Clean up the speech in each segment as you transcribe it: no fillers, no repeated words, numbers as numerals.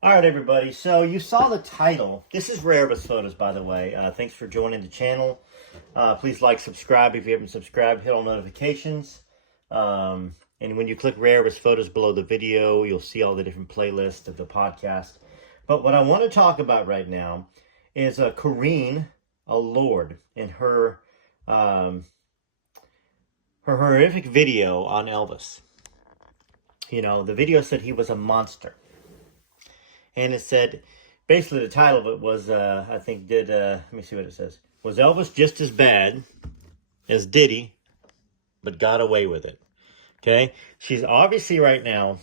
All right, everybody. So you saw the title. This is Rare Elvis Photos, by the way. Thanks for joining the channel. Please like, subscribe if you haven't subscribed. Hit all notifications. And when you click Rare Elvis Photos below the video, you'll see all the different playlists of the podcast. But what I want to talk about right now is Karine Alourde and her horrific video on Elvis. You know, the video said he was a monster. And it said, basically the title of it was, I think let me see what it says. Was Elvis just as bad as Diddy, but got away with it? Okay? She's obviously right now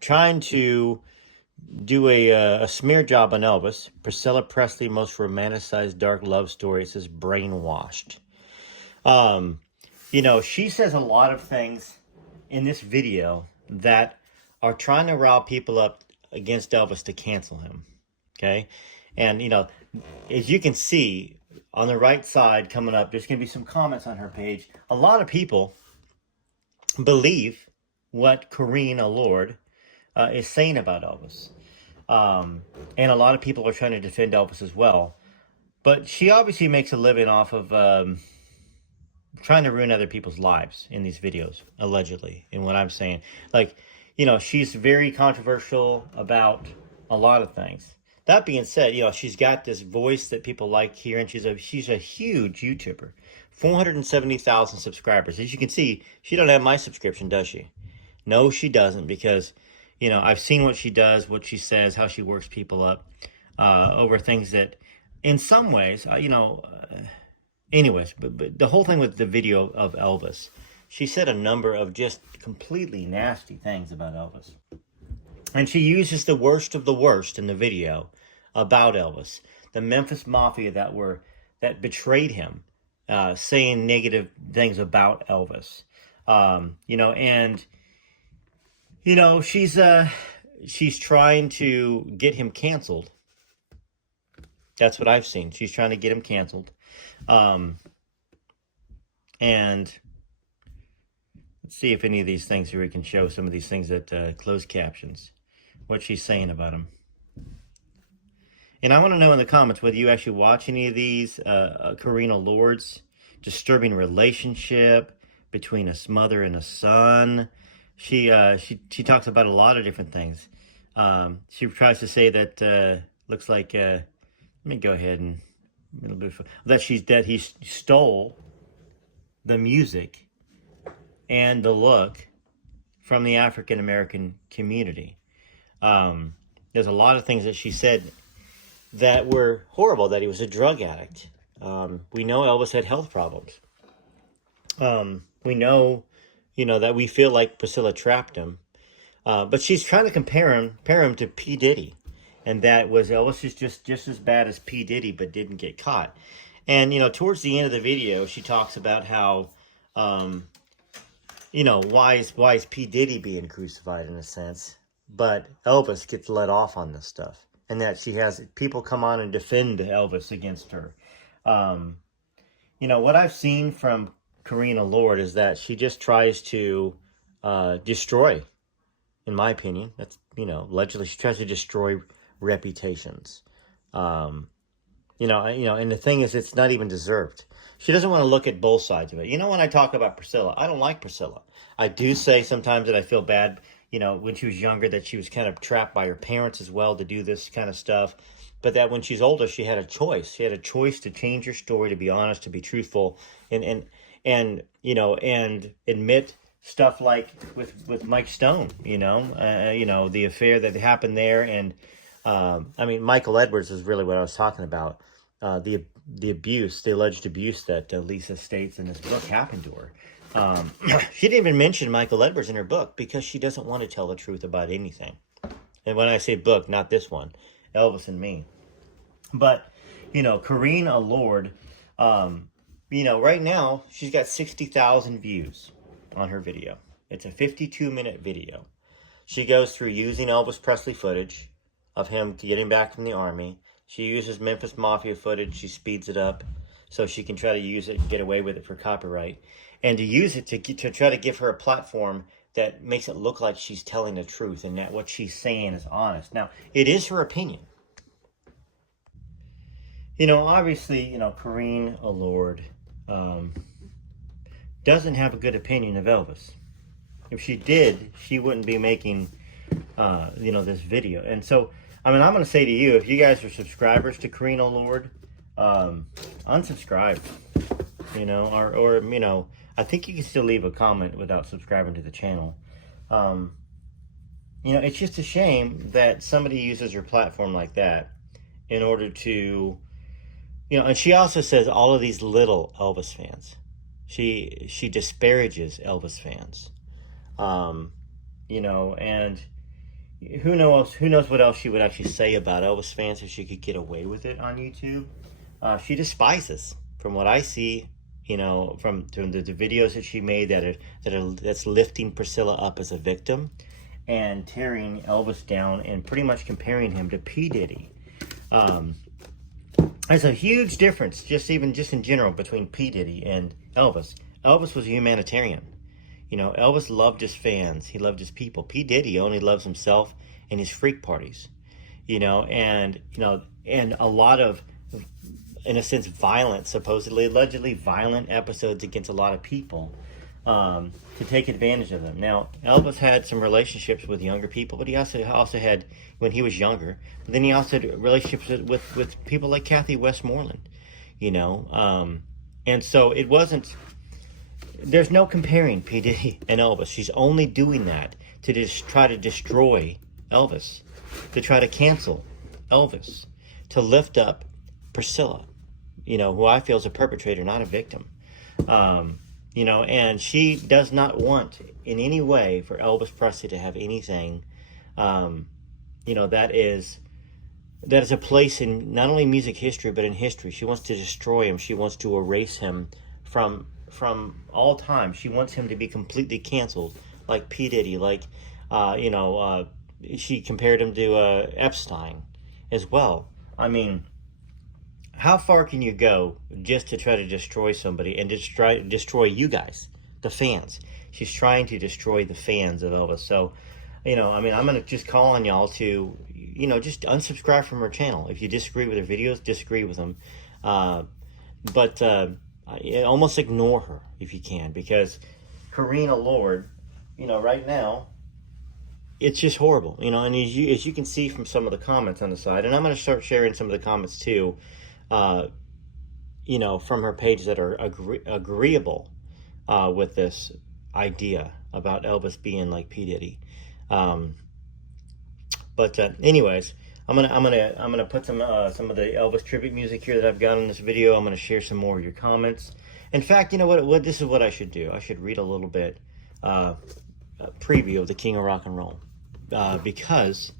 trying to do a smear job on Elvis. Priscilla Presley, most romanticized dark love story, says brainwashed. You know, she says a lot of things in this video that are trying to rile people up against Elvis to cancel him, okay? And, you know, as you can see on the right side coming up, there's going to be some comments on her page. A lot of people believe what Karine Alourde is saying about Elvis. And a lot of people are trying to defend Elvis as well. But she obviously makes a living off of trying to ruin other people's lives in these videos, allegedly, in what I'm saying. Like, you know, she's very controversial about a lot of things. That being said, you know, she's got this voice that people like hearing. She's a huge YouTuber. 470,000 subscribers. As you can see, she don't have my subscription, does she? No, she doesn't, because, you know, I've seen what she does, what she says, how she works people up over things that, in some ways, you know, anyways, but the whole thing with the video of Elvis, she said a number of just completely nasty things about Elvis. And she uses the worst of the worst in the video about Elvis. The Memphis Mafia that betrayed him, saying negative things about Elvis. You know, and, you know, she's trying to get him canceled. That's what I've seen. She's trying to get him canceled. And let's see if any of these things here we can show some of these things that closed captions, what she's saying about him. And I want to know in the comments whether you actually watch any of these. Karine Alourde's disturbing relationship between a mother and a son. She talks about a lot of different things. She tries to say that looks like let me go ahead and that he stole the music and the look from the African American community. There's a lot of things that she said that were horrible, that he was a drug addict. We know Elvis had health problems. We know, you know, that we feel like Priscilla trapped him. But she's trying to compare him to P. Diddy. And that was Elvis is just as bad as P. Diddy, but didn't get caught. And, you know, towards the end of the video, she talks about how, you know, why is P. Diddy being crucified in a sense, but Elvis gets let off on this stuff. And that she has people come on and defend Elvis against her. You know, what I've seen from Karine Alourde is that she just tries to destroy, in my opinion, that's, you know, allegedly she tries to destroy reputations. You know, and the thing is, it's not even deserved. She doesn't want to look at both sides of it. You know, when I talk about Priscilla, I don't like Priscilla. I do say sometimes that I feel bad, you know, when she was younger, that she was kind of trapped by her parents as well to do this kind of stuff. But that when she's older, she had a choice. She had a choice to change her story, to be honest, to be truthful, and you know, and admit stuff like with Mike Stone, you know, the affair that happened there. And I mean, Michael Edwards is really what I was talking about. The abuse, the alleged abuse that Lisa states in this book happened to her. She didn't even mention Michael Edwards in her book because she doesn't want to tell the truth about anything. And when I say book, not this one, Elvis and Me. But, you know, Karine Alourde, you know, right now she's got 60,000 views on her video. It's a 52-minute video. She goes through using Elvis Presley footage of him getting back from the army. She uses Memphis Mafia footage. She speeds it up so she can try to use it and get away with it for copyright. And to use it to try to give her a platform that makes it look like she's telling the truth and that what she's saying is honest. Now, it is her opinion. You know, obviously, you know, Karine Alourde doesn't have a good opinion of Elvis. If she did, she wouldn't be making, you know, this video. And so, I mean, I'm going to say to you, if you guys are subscribers to Karine Alourde, unsubscribe, you know, or, you know, I think you can still leave a comment without subscribing to the channel. You know, it's just a shame that somebody uses her platform like that in order to, you know, and she also says all of these little Elvis fans. She disparages Elvis fans. You know, and who knows what else she would actually say about Elvis fans if she could get away with it on YouTube. She despises, from what I see, you know, from the videos that she made that's lifting Priscilla up as a victim and tearing Elvis down and pretty much comparing him to P. Diddy. There's a huge difference, just in general, between P. Diddy and Elvis. Elvis was a humanitarian. You know, Elvis loved his fans. He loved his people. P. Diddy only loves himself and his freak parties. You know, and a lot of, in a sense, violent, supposedly, allegedly violent episodes against a lot of people to take advantage of them. Now, Elvis had some relationships with younger people, but he also had, when he was younger, but then he also had relationships with people like Kathy Westmoreland, you know. And so it wasn't, there's no comparing P. Diddy and Elvis. She's only doing that to just try to destroy Elvis, to try to cancel Elvis, to lift up Priscilla, you know, who I feel is a perpetrator, not a victim. You know, and she does not want in any way for Elvis Presley to have anything, you know, that is a place in not only music history, but in history. She wants to destroy him. She wants to erase him from all time. She wants him to be completely canceled, like P. Diddy, like, you know, she compared him to Epstein as well. I mean, how far can you go just to try to destroy somebody and destroy you guys, the fans? She's trying to destroy the fans of Elvis. So, you know, I mean, I'm going to just call on y'all to, you know, just unsubscribe from her channel. If you disagree with her videos, disagree with them. But almost ignore her if you can, because Karine Alourde, you know, right now, it's just horrible, you know. And as you can see from some of the comments on the side, and I'm going to start sharing some of the comments too, you know, from her page that are agreeable with this idea about Elvis being like P. Diddy. But anyways, I'm gonna put some of the Elvis tribute music here that I've got in this video. I'm gonna share some more of your comments. In fact, you know what? This is what I should do. I should read a little bit a preview of the King of Rock and Roll because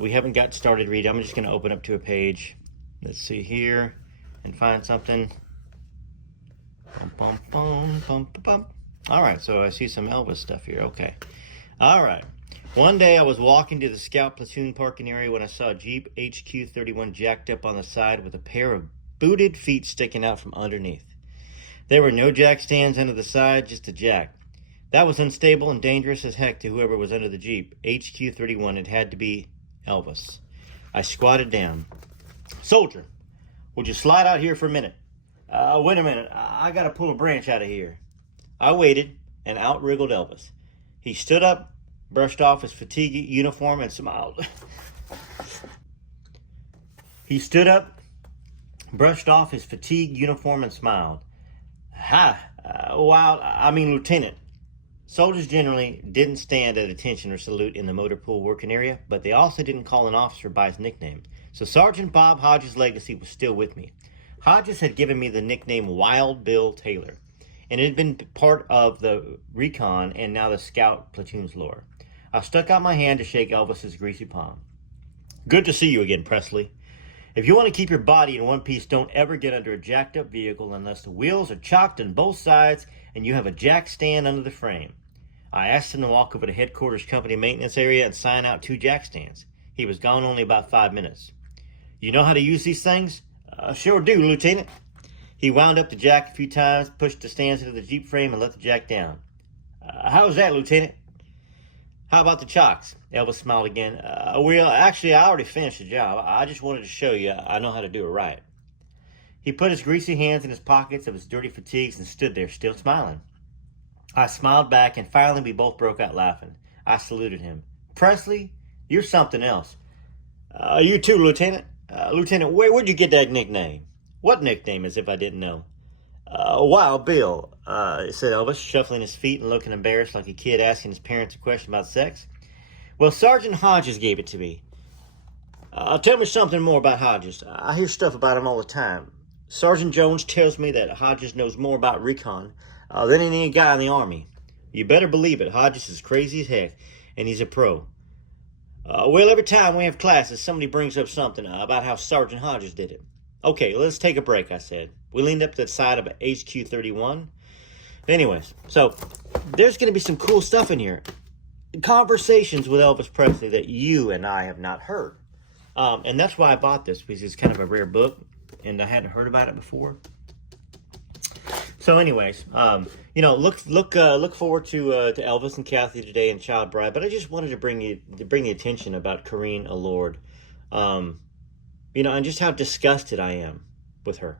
we haven't got started reading. I'm just gonna open up to a page. Let's see here and find something. Bum, bum, bum, bum, bum. All right, so I see some Elvis stuff here. Okay. All right. One day I was walking to the Scout Platoon parking area when I saw a Jeep HQ 31 jacked up on the side with a pair of booted feet sticking out from underneath. There were no jack stands under the side, just a jack. That was unstable and dangerous as heck to whoever was under the Jeep. HQ 31, it had to be Elvis. I squatted down. Soldier, would you slide out here for a minute? Wait a minute, I gotta pull a branch out of here. I waited, and out wriggled Elvis. He stood up, brushed off his fatigue uniform, and smiled. He stood up, brushed off his fatigue uniform, and smiled. Lieutenant. Soldiers generally didn't stand at attention or salute in the motor pool working area, but they also didn't call an officer by his nickname. So Sergeant Bob Hodges' legacy was still with me. Hodges had given me the nickname Wild Bill Taylor, and it had been part of the recon and now the Scout platoon's lore. I stuck out my hand to shake Elvis's greasy palm. Good to see you again, Presley. If you want to keep your body in one piece, don't ever get under a jacked up vehicle unless the wheels are chocked on both sides and you have a jack stand under the frame. I asked him to walk over to headquarters company maintenance area and sign out 2 jack stands. He was gone only about 5 minutes. You know how to use these things? Sure do, Lieutenant. He wound up the jack a few times, pushed the stands into the Jeep frame, and let the jack down. How's that, Lieutenant? How about the chocks? Elvis smiled again. Well, actually, I already finished the job. I just wanted to show you I know how to do it right. He put his greasy hands in his pockets of his dirty fatigues and stood there, still smiling. I smiled back, and finally we both broke out laughing. I saluted him. Presley, you're something else. You too, Lieutenant. Lieutenant, where'd you get that nickname? What nickname, as if I didn't know? Wild Bill, said Elvis, shuffling his feet and looking embarrassed like a kid asking his parents a question about sex. Well, Sergeant Hodges gave it to me. Tell me something more about Hodges. I hear stuff about him all the time. Sergeant Jones tells me that Hodges knows more about recon than any guy in the Army. You better believe it. Hodges is crazy as heck, and he's a pro. Well, every time we have classes, somebody brings up something about how Sergeant Hodges did it. Okay, let's take a break, I said. We leaned up to the side of HQ 31. Anyways, so there's going to be some cool stuff in here. Conversations with Elvis Presley that you and I have not heard. And that's why I bought this, because it's kind of a rare book, and I hadn't heard about it before. So anyways, look forward to Elvis and Kathy today and Child Bride. But I just wanted to bring the attention about Karine Alourde. And just how disgusted I am with her.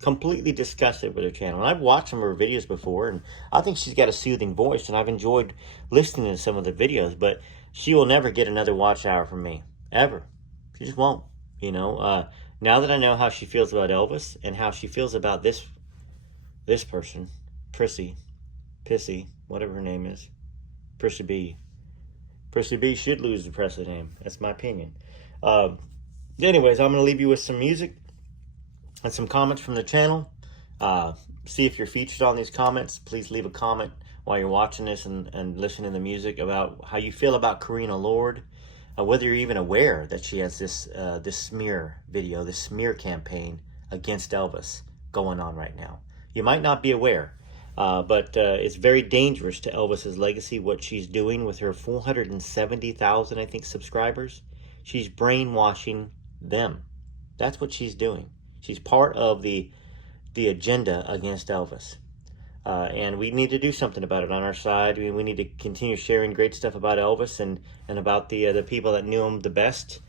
Completely disgusted with her channel. And I've watched some of her videos before, and I think she's got a soothing voice, and I've enjoyed listening to some of the videos, but she will never get another watch hour from me. Ever. She just won't. Now that I know how she feels about Elvis and how she feels about this person, Pissy, whatever her name is, Prissy B. Prissy B should lose the Presley name. That's my opinion. Anyways, I'm going to leave you with some music and some comments from the channel. See if you're featured on these comments. Please leave a comment while you're watching this and listening to the music about how you feel about Karine Alourde, whether you're even aware that she has this smear video, this smear campaign against Elvis going on right now. You might not be aware, but it's very dangerous to Elvis's legacy, what she's doing with her 470,000, I think, subscribers. She's brainwashing them. That's what she's doing. She's part of the agenda against Elvis. And we need to do something about it on our side. We need to continue sharing great stuff about Elvis and about the people that knew him the best,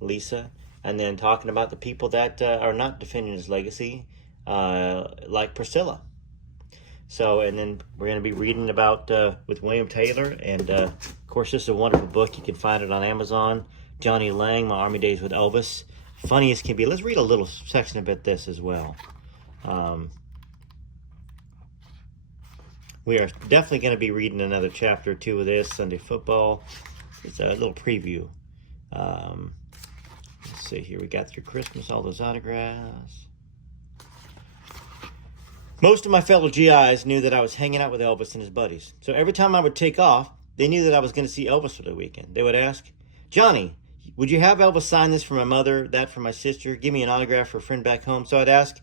Lisa, and then talking about the people that are not defending his legacy, like Priscilla. So, and then we're going to be reading about with William Taylor, and of course, this is a wonderful book. You can find it on Amazon. Johnny Lang, My Army Days with Elvis. Funny as can be. Let's read a little section about this as well. We are definitely going to be reading another chapter or two of this, Sunday Football. It's a little preview. Let's see here. We got through Christmas, all those autographs. Most of my fellow GIs knew that I was hanging out with Elvis and his buddies. So every time I would take off, they knew that I was going to see Elvis for the weekend. They would ask, Johnny, would you have Elvis sign this for my mother, that for my sister, give me an autograph for a friend back home? So I'd ask,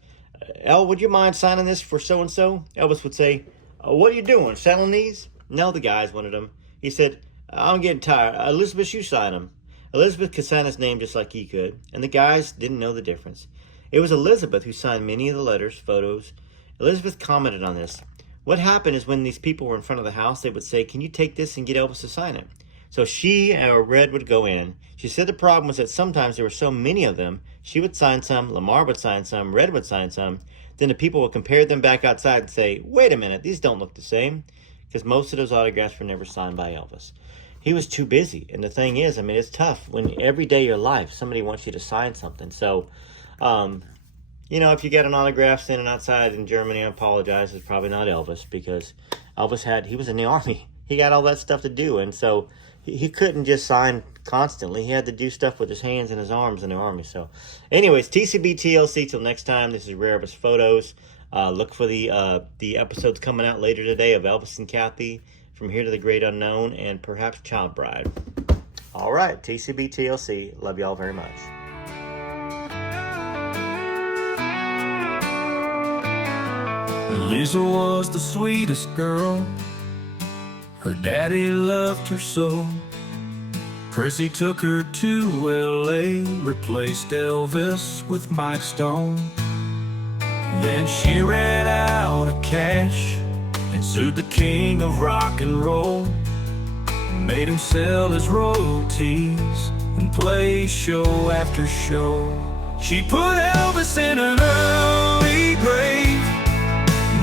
El, would you mind signing this for so-and-so? Elvis would say, what are you doing, selling these? No, the guys wanted them. He said, I'm getting tired. Elizabeth, you sign them. Elizabeth could sign his name just like he could, and the guys didn't know the difference. It was Elizabeth who signed many of the letters, photos. Elizabeth commented on this. What happened is when these people were in front of the house, they would say, can you take this and get Elvis to sign it? So she or Red would go in. She said the problem was that sometimes there were so many of them. She would sign some, Lamar would sign some, Red would sign some. Then the people would compare them back outside and say, wait a minute, these don't look the same. Because most of those autographs were never signed by Elvis. He was too busy. And the thing is, I mean, it's tough when every day of your life, somebody wants you to sign something. So, if you get an autograph standing outside in Germany, I apologize. It's probably not Elvis, because he was in the Army. He got all that stuff to do. And so he couldn't just sign constantly. He had to do stuff with his hands and his arms in the Army. So anyways, TCB TLC till next time. This is Rare Elvis Photos. Look for the episodes coming out later today of Elvis and Kathy, From Here to the Great Unknown, and perhaps Child Bride. All right, TCB TLC. Love y'all very much. Lisa was the sweetest girl. Her daddy loved her so. Prissy took her to L.A., replaced Elvis with Mike Stone. Then she ran out of cash and sued the king of rock and roll. made him sell his royalties and play show after show. She put Elvis in an early grave,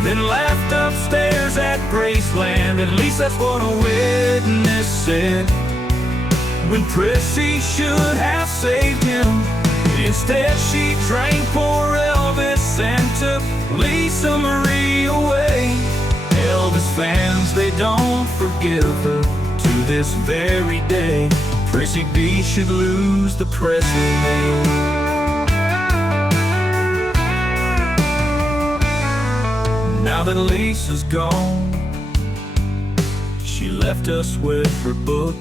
then laughed upstairs at Graceland. At least that's what a witness said, when Prissy should have saved him. Instead she drank poor Elvis and took Lisa Marie away. Elvis fans, they don't forgive her to this very day. Prissy B should lose the Presley name. Now that Lisa's gone, she left us with her book,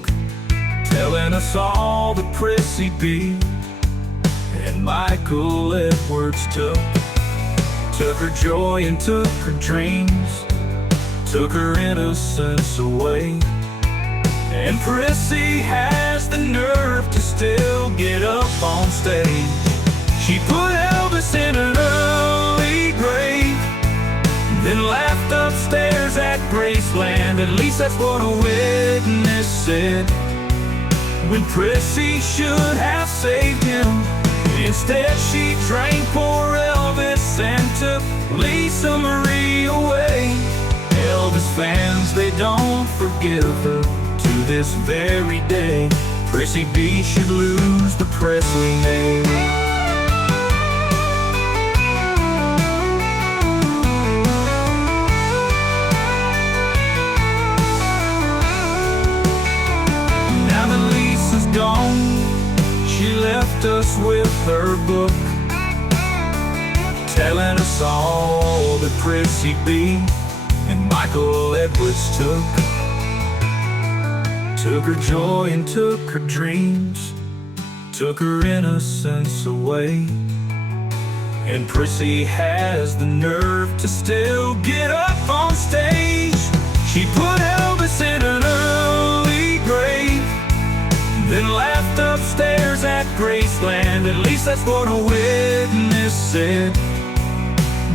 telling us all that Prissy B and Michael Edwards took her joy and took her dreams, took her innocence away. And Prissy has the nerve to still get up on stage. She put Elvis in an early grave, then laughed upstairs at Graceland. At least that's what a witness said, when Prissy should have saved him. Instead she drank poor Elvis and took Lisa Marie away. Elvis fans, they don't forgive her to this very day. Prissy B should lose the Presley name. Now that Lisa's gone, she left us with her book, telling us all that Prissy B and Michael Edwards took her joy and took her dreams, took her innocence away. And Prissy has the nerve to still get up on stage. She put Elvis in an early grave, then laughed upstairs at Graceland. At least that's what a witness said,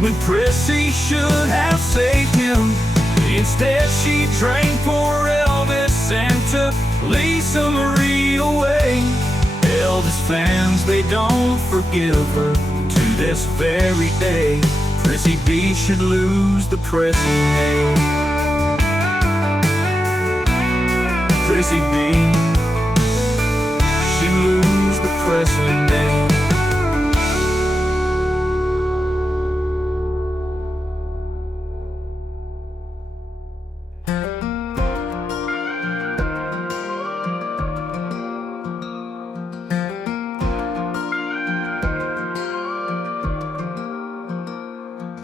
when Prissy should have saved him. Instead she drank poor Elvis and took Lisa Marie away. Elvis fans, they don't forgive her to this very day. Prissy B should lose the Presley name. Prissy B should lose the Presley name.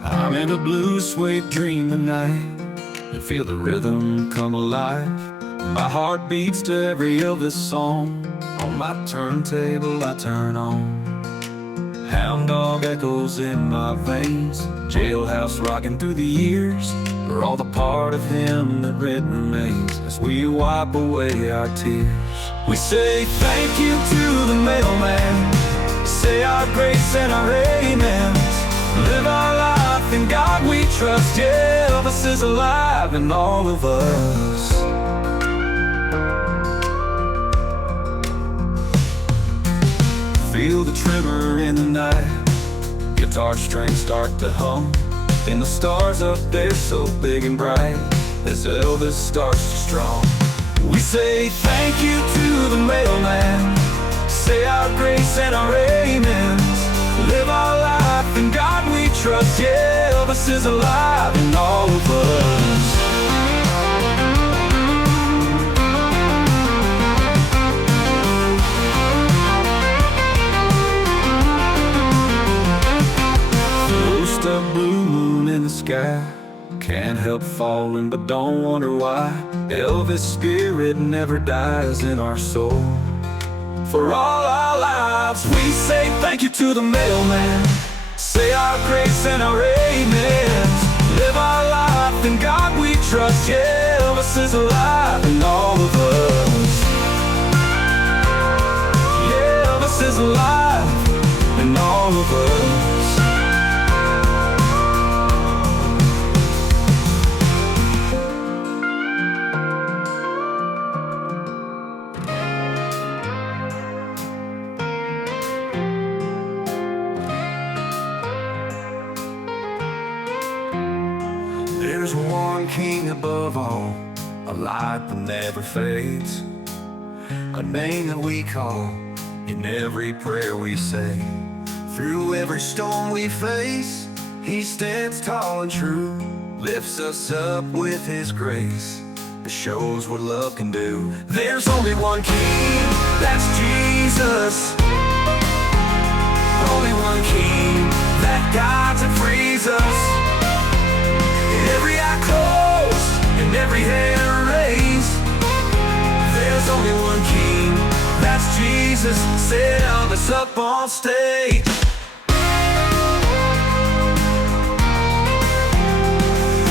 I'm in a blue suede dream tonight, and feel the rhythm come alive. My heart beats to every Elvis song. On my turntable I turn on. Hound dog echoes in my veins, jailhouse rocking through the years. We're all the part of him that remains as we wipe away our tears. We say thank you to the mailman, say our grace and our amens. Live our life in God we trust. Yeah, Elvis is alive in all of us. Feel the tremor in the night, guitar strings start to hum. And the stars up there so big and bright, as Elvis starts to strum. We say thank you to the mailman, say our grace and our amens. Live our life in God we trust. Yeah, Elvis is alive in all of us. First a blue moon in the sky, can't help falling but don't wonder why. Elvis' spirit never dies in our soul. For all our lives we say thank you to the mailman, say our grace and our amens. Live our life in God we trust. Yeah, Elvis is alive in all of us. Yeah, Elvis is alive in all of us. There's one king above all, a light that never fades, a name that we call in every prayer we say. Through every storm we face, he stands tall and true, lifts us up with his grace, shows what love can do. There's only one king, that's Jesus. Only one king that guides and frees us. Every eye closed and every hand raised. There's only one king, that's Jesus. Set Elvis up on stage.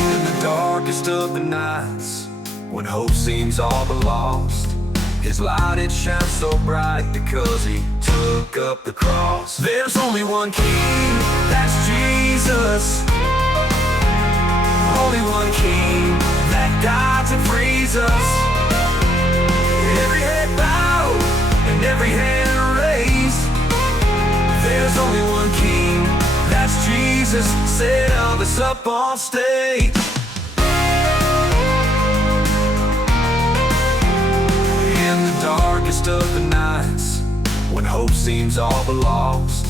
In the darkest of the nights, when hope seems all but lost, his light it shines so bright because he took up the cross. There's only one king, that's Jesus. Only one king that guides and frees us. Every head bowed and every hand raised. There's only one king, that's Jesus. Set Elvis up on stage. Darkest of the nights, when hope seems all but lost,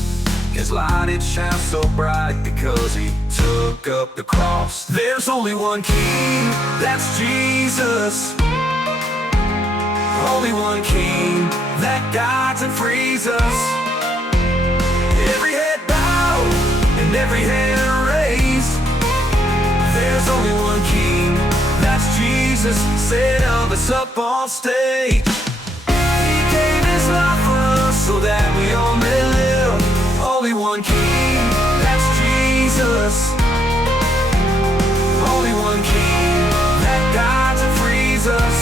his light it shines so bright because he took up the cross. There's only one king, that's Jesus. Only one king that guides and frees us. Every head bowed and every hand raised. There's only one king, that's Jesus. Set Elvis up on stage. Life for us so that we all may live. Only one king, that's Jesus. Only one king that guides and frees us.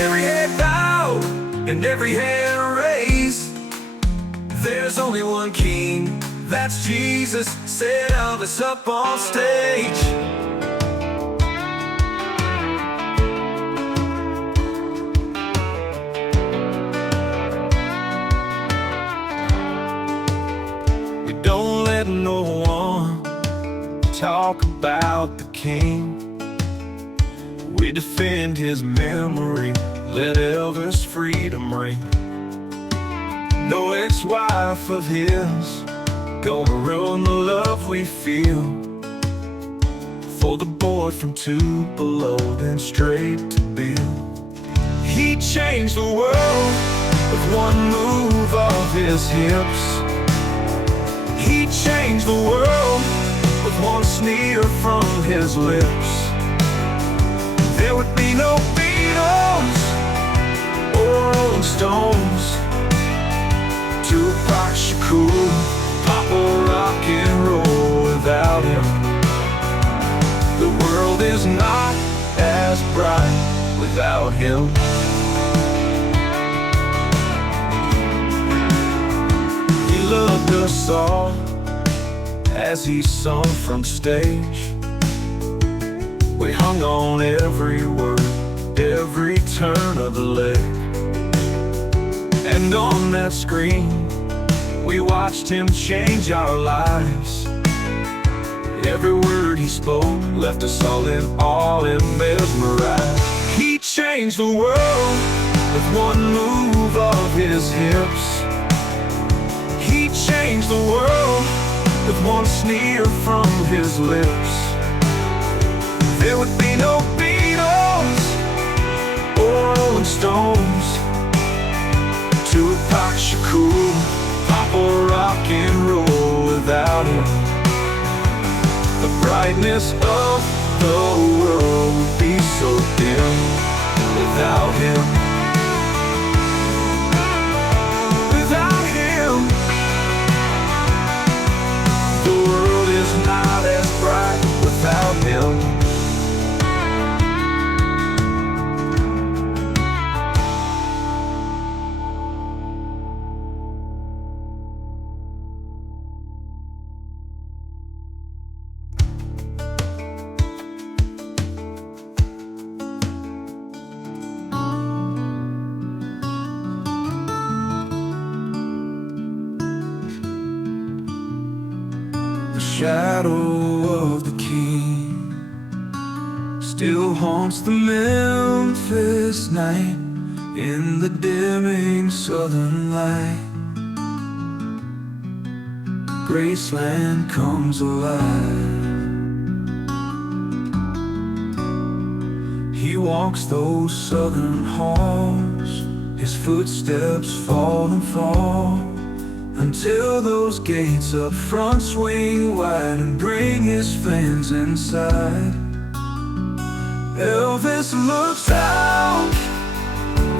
Every head bowed and every hand raised. There's only one king, that's Jesus. Set Elvis up on stage. Don't let no one talk about the king. We defend his memory, let Elvis' freedom ring. No ex-wife of his gonna ruin the love we feel. For the boy from Tupelo, then straight to Bill. He changed the world with one move of his hips. He changed the world with one sneer from his lips. There would be no Beatles or Rolling Stones, Tupac Shakur, pop or rock and roll without him. The world is not as bright without him. He loved us all as he sung from stage. We hung on every word, every turn of the leg. And on that screen, we watched him change our lives. Every word he spoke left us all in awe and mesmerized. He changed the world with one move of his hips. He changed the world with one sneer from his lips. There would be no Beatles or Rolling Stones, Tupac Shakur, pop or rock and roll without him. The brightness of the world would be so dim without him. Without him, the world is not as bright without him. The shadow of the king still haunts the Memphis night in the dimming southern light. Graceland comes alive. He walks those southern halls, his footsteps fall and fall, until those gates up front swing wide and bring his fans inside. Elvis looks out,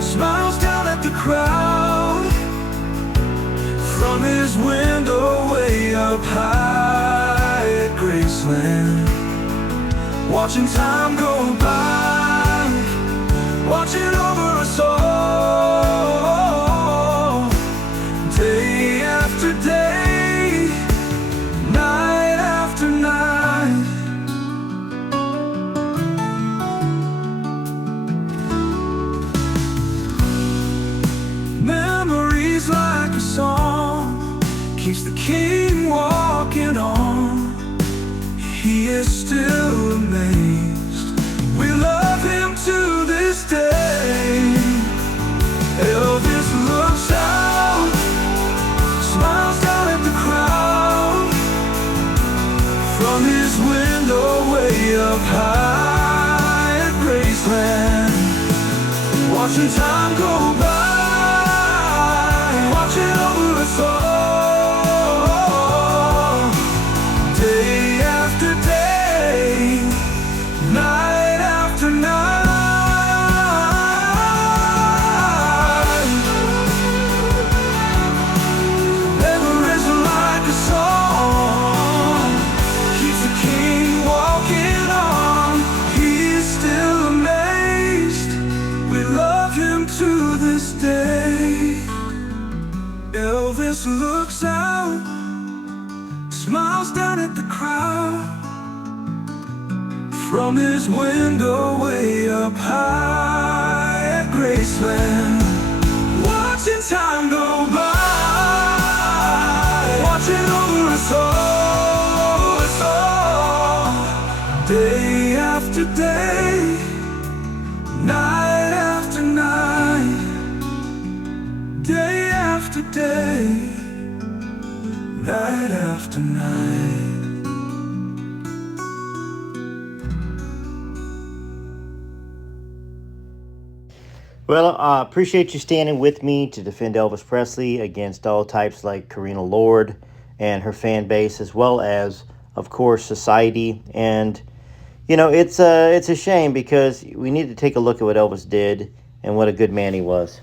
smiles down at the crowd, from his window way up high at Graceland, watching time go by, watching over us all, day after day, night after night. Memories like a song keeps the king walking on. He is still amazed. We love him to this day. Elvis looks out, smiles down at the crowd, from his window way up high at Graceland, watching time go by, watching over us all, day after day, night after night. Memories like a song keeps the king walking on. He is still amazed. We love him to this day. Elvis looks out, smiles down at the crowd, from his window way up high at Graceland, watching time go by, watching over us all, day after day, night after night, day after day, night after night. Well, I appreciate you standing with me to defend Elvis Presley against all types like Karine Alourde and her fan base, as well as, of course, society. And, you know, it's a shame because we need to take a look at what Elvis did and what a good man he was.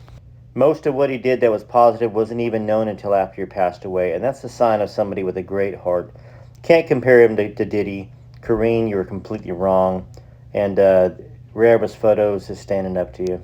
Most of what he did that was positive wasn't even known until after he passed away, and that's the sign of somebody with a great heart. Can't compare him to Diddy. Karine, you were completely wrong, and Rare of his photos is standing up to you.